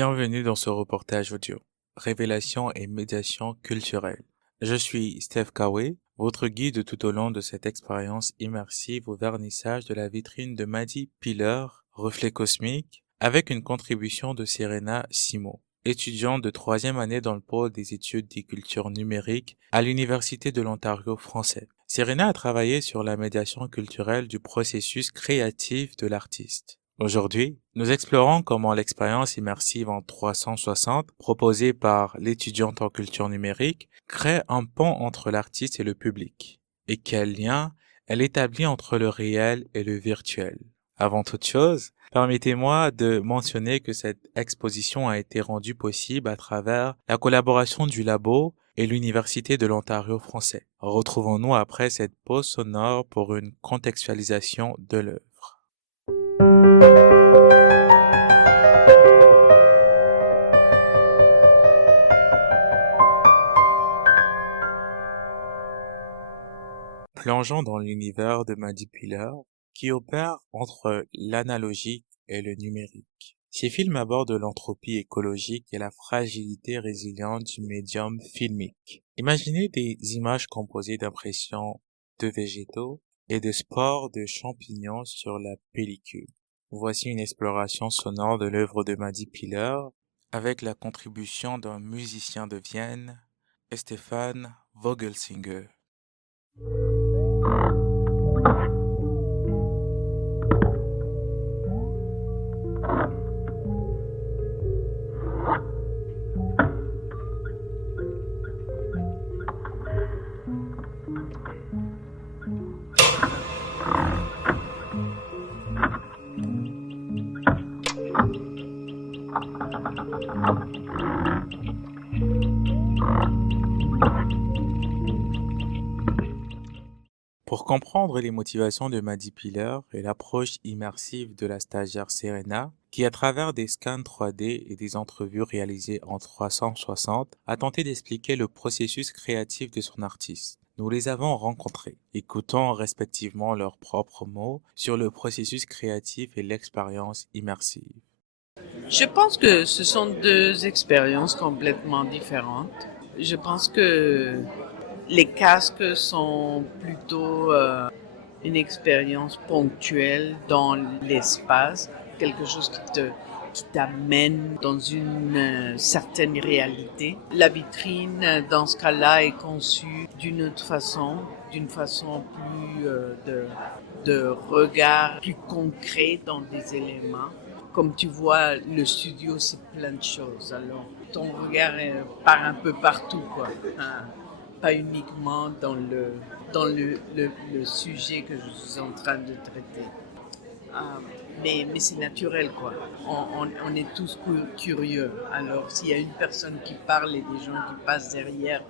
Bienvenue dans ce reportage audio, Révélation et médiation culturelle. Je suis Steph Kawé, votre guide tout au long de cette expérience immersive au vernissage de la vitrine de Madi Piller, Reflet Cosmique, avec une contribution de Serena Simo, étudiante de troisième année dans le pôle des études des cultures numériques à l'Université de l'Ontario français. Serena a travaillé sur la médiation culturelle du processus créatif de l'artiste. Aujourd'hui, nous explorons comment l'expérience immersive en 360 proposée par l'étudiante en culture numérique crée un pont entre l'artiste et le public, et quel lien elle établit entre le réel et le virtuel. Avant toute chose, permettez-moi de mentionner que cette exposition a été rendue possible à travers la collaboration du Labo et l'Université de l'Ontario français. Retrouvons-nous après cette pause sonore pour une contextualisation de l'œuvre. Plongeons dans l'univers de Madi Piller, qui opère entre l'analogique et le numérique. Ces films abordent l'entropie écologique et la fragilité résiliente du médium filmique. Imaginez des images composées d'impressions de végétaux et de spores de champignons sur la pellicule. Voici une exploration sonore de l'œuvre de Madi Piller avec la contribution d'un musicien de Vienne, Stefan Vogelsinger. Pour comprendre les motivations de Madi Piller et l'approche immersive de la stagiaire Serena, qui à travers des scans 3D et des entrevues réalisées en 360 a tenté d'expliquer le processus créatif de son artiste. Nous les avons rencontrés, écoutant respectivement leurs propres mots sur le processus créatif et l'expérience immersive. Je pense que ce sont deux expériences complètement différentes. Je pense que les casques sont plutôt une expérience ponctuelle dans l'espace, quelque chose qui t'amène dans une certaine réalité. La vitrine, dans ce cas-là, est conçue d'une façon plus de regard plus concret dans des éléments. Comme tu vois, le studio, c'est plein de choses. Alors, ton regard part un peu partout, quoi. Hein. Pas uniquement dans le sujet que je suis en train de traiter. Mais c'est naturel, quoi. On est tous curieux. Alors, s'il y a une personne qui parle et des gens qui passent derrière,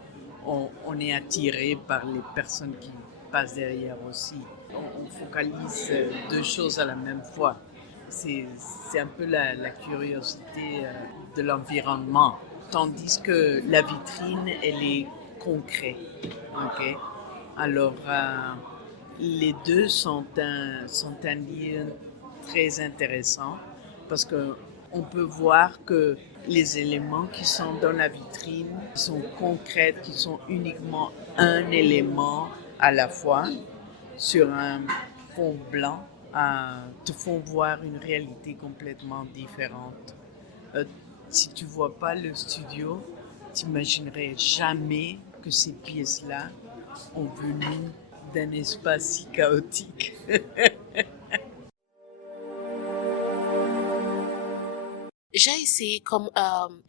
on est attiré par les personnes qui passent derrière aussi. On focalise deux choses à la même fois. C'est un peu la curiosité de l'environnement. Tandis que la vitrine, elle est concrète. Ok. Alors, les deux sont un lien très intéressant parce que on peut voir que les éléments qui sont dans la vitrine qui sont concrets, qui sont uniquement un élément à la fois sur un fond blanc, te font voir une réalité complètement différente. Euh, Si tu vois pas le studio, tu n'imaginerais jamais que ces pièces-là ont venu d'un espace si chaotique. J'ai essayé comme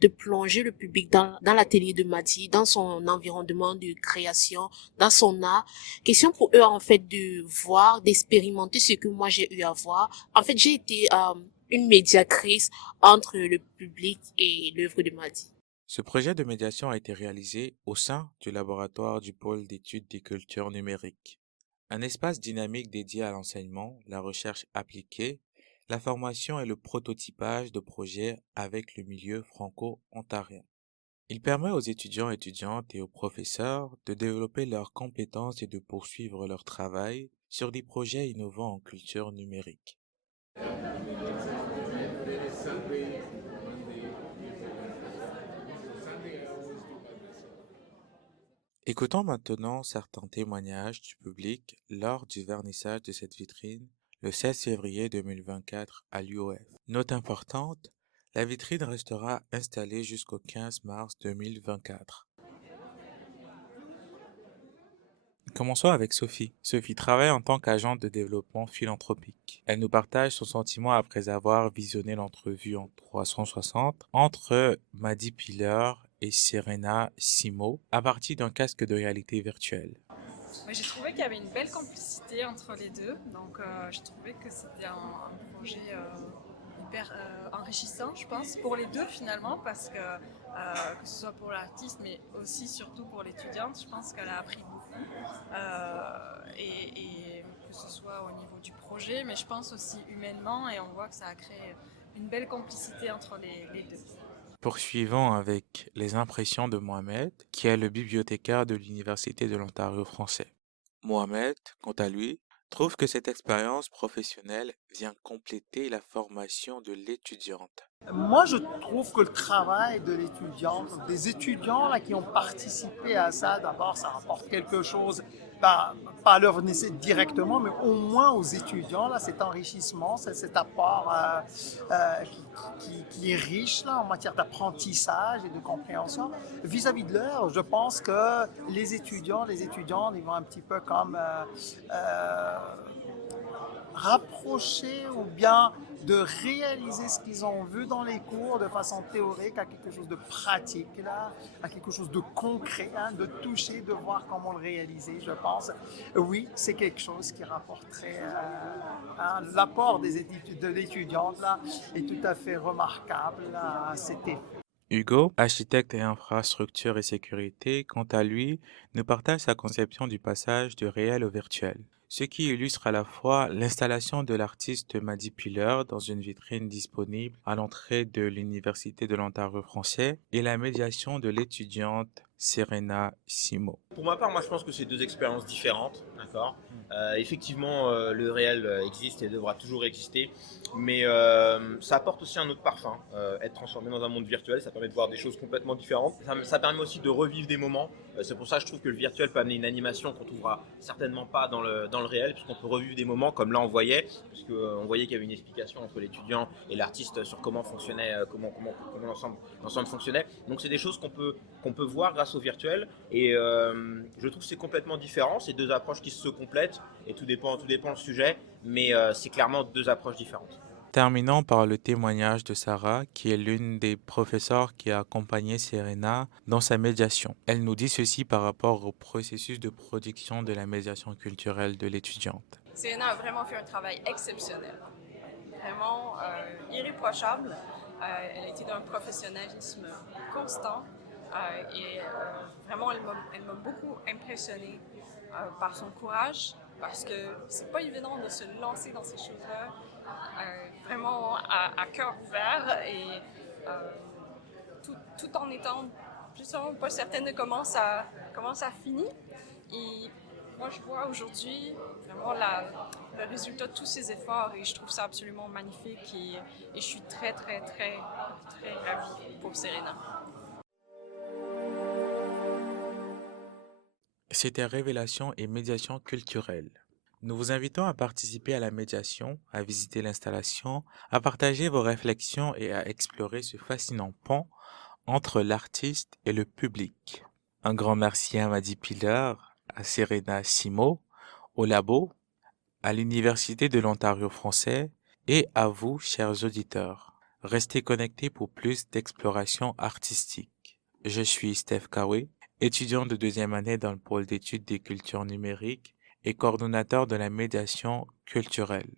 de plonger le public dans l'atelier de Madi, dans son environnement de création, dans son art. Question pour eux en fait de voir, d'expérimenter ce que moi j'ai eu à voir. En fait, j'ai été une médiatrice entre le public et l'œuvre de Madi. Ce projet de médiation a été réalisé au sein du laboratoire du pôle d'études des cultures numériques. Un espace dynamique dédié à l'enseignement, la recherche appliquée, la formation et le prototypage de projets avec le milieu franco-ontarien. Il permet aux étudiants, étudiantes et aux professeurs de développer leurs compétences et de poursuivre leur travail sur des projets innovants en culture numérique. Écoutons maintenant certains témoignages du public lors du vernissage de cette vitrine le 16 février 2024 à l'UOF. Note importante, la vitrine restera installée jusqu'au 15 mars 2024. Commençons avec Sophie. Sophie travaille en tant qu'agente de développement philanthropique. Elle nous partage son sentiment après avoir visionné l'entrevue en 360 entre Madi Piller et Serena Simo à partir d'un casque de réalité virtuelle. Ouais, j'ai trouvé qu'il y avait une belle complicité entre les deux, donc j'ai trouvé que c'était un projet hyper enrichissant, je pense, pour les deux finalement, parce que ce soit pour l'artiste, mais aussi surtout pour l'étudiante, je pense qu'elle a appris beaucoup, et que ce soit au niveau du projet, mais je pense aussi humainement, et on voit que ça a créé une belle complicité entre les deux. Poursuivons avec les impressions de Mohamed, qui est le bibliothécaire de l'Université de l'Ontario français. Mohamed, quant à lui, trouve que cette expérience professionnelle vient compléter la formation de l'étudiante. Moi, je trouve que le travail de l'étudiant, des étudiants là, qui ont participé à ça, d'abord, ça rapporte quelque chose, pas à leur directement, mais au moins aux étudiants, là, cet enrichissement, cet apport qui est riche là, en matière d'apprentissage et de compréhension. Vis-à-vis de l'heure, je pense que les étudiantes, ils vont un petit peu comme rapprocher ou bien de réaliser ce qu'ils ont vu dans les cours de façon théorique à quelque chose de pratique, là, à quelque chose de concret, hein, de toucher, de voir comment le réaliser, je pense. Oui, c'est quelque chose qui rapporterait l'apport de l'étudiante là, est tout à fait remarquable à cet effet. Hugo, architecte et infrastructure et sécurité, quant à lui, nous partage sa conception du passage du réel au virtuel, ce qui illustre à la fois l'installation de l'artiste Madi Piller dans une vitrine disponible à l'entrée de l'Université de l'Ontario français et la médiation de l'étudiante Serena Simo. Pour ma part, moi je pense que c'est deux expériences différentes, d'accord. Effectivement, le réel existe et devra toujours exister, mais ça apporte aussi un autre parfum. Être transformé dans un monde virtuel, ça permet de voir des choses complètement différentes. Ça permet aussi de revivre des moments. C'est pour ça que je trouve que le virtuel peut amener une animation qu'on trouvera certainement pas dans le réel, puisqu'on peut revivre des moments comme là on voyait, puisqu'on voyait qu'il y avait une explication entre l'étudiant et l'artiste sur comment fonctionnait, comment l'ensemble fonctionnait. Donc c'est des choses qu'on peut voir grâce au virtuel, et je trouve que c'est complètement différent. C'est deux approches qui se complètent, et tout dépend le sujet, mais c'est clairement deux approches différentes. Terminons par le témoignage de Sarah, qui est l'une des professeurs qui a accompagné Serena dans sa médiation. Elle nous dit ceci par rapport au processus de production de la médiation culturelle de l'étudiante. Serena a vraiment fait un travail exceptionnel, vraiment irréprochable. Elle a été d'un professionnalisme constant, et vraiment elle m'a beaucoup impressionnée par son courage, parce que c'est pas évident de se lancer dans ces choses-là vraiment à cœur ouvert, et tout en étant justement pas certaine de comment ça finit. Et moi, je vois aujourd'hui vraiment le résultat de tous ces efforts, et je trouve ça absolument magnifique, et je suis très, très, très, très ravie pour Serena. C'était Révélation et médiation culturelle. Nous vous invitons à participer à la médiation, à visiter l'installation, à partager vos réflexions et à explorer ce fascinant pont entre l'artiste et le public. Un grand merci à Madi Piller, à Serena Simo, au Labo, à l'Université de l'Ontario français et à vous, chers auditeurs. Restez connectés pour plus d'exploration artistique. Je suis Steph Kawé, étudiant de deuxième année dans le pôle d'études des cultures numériques et coordonnateur de la médiation culturelle.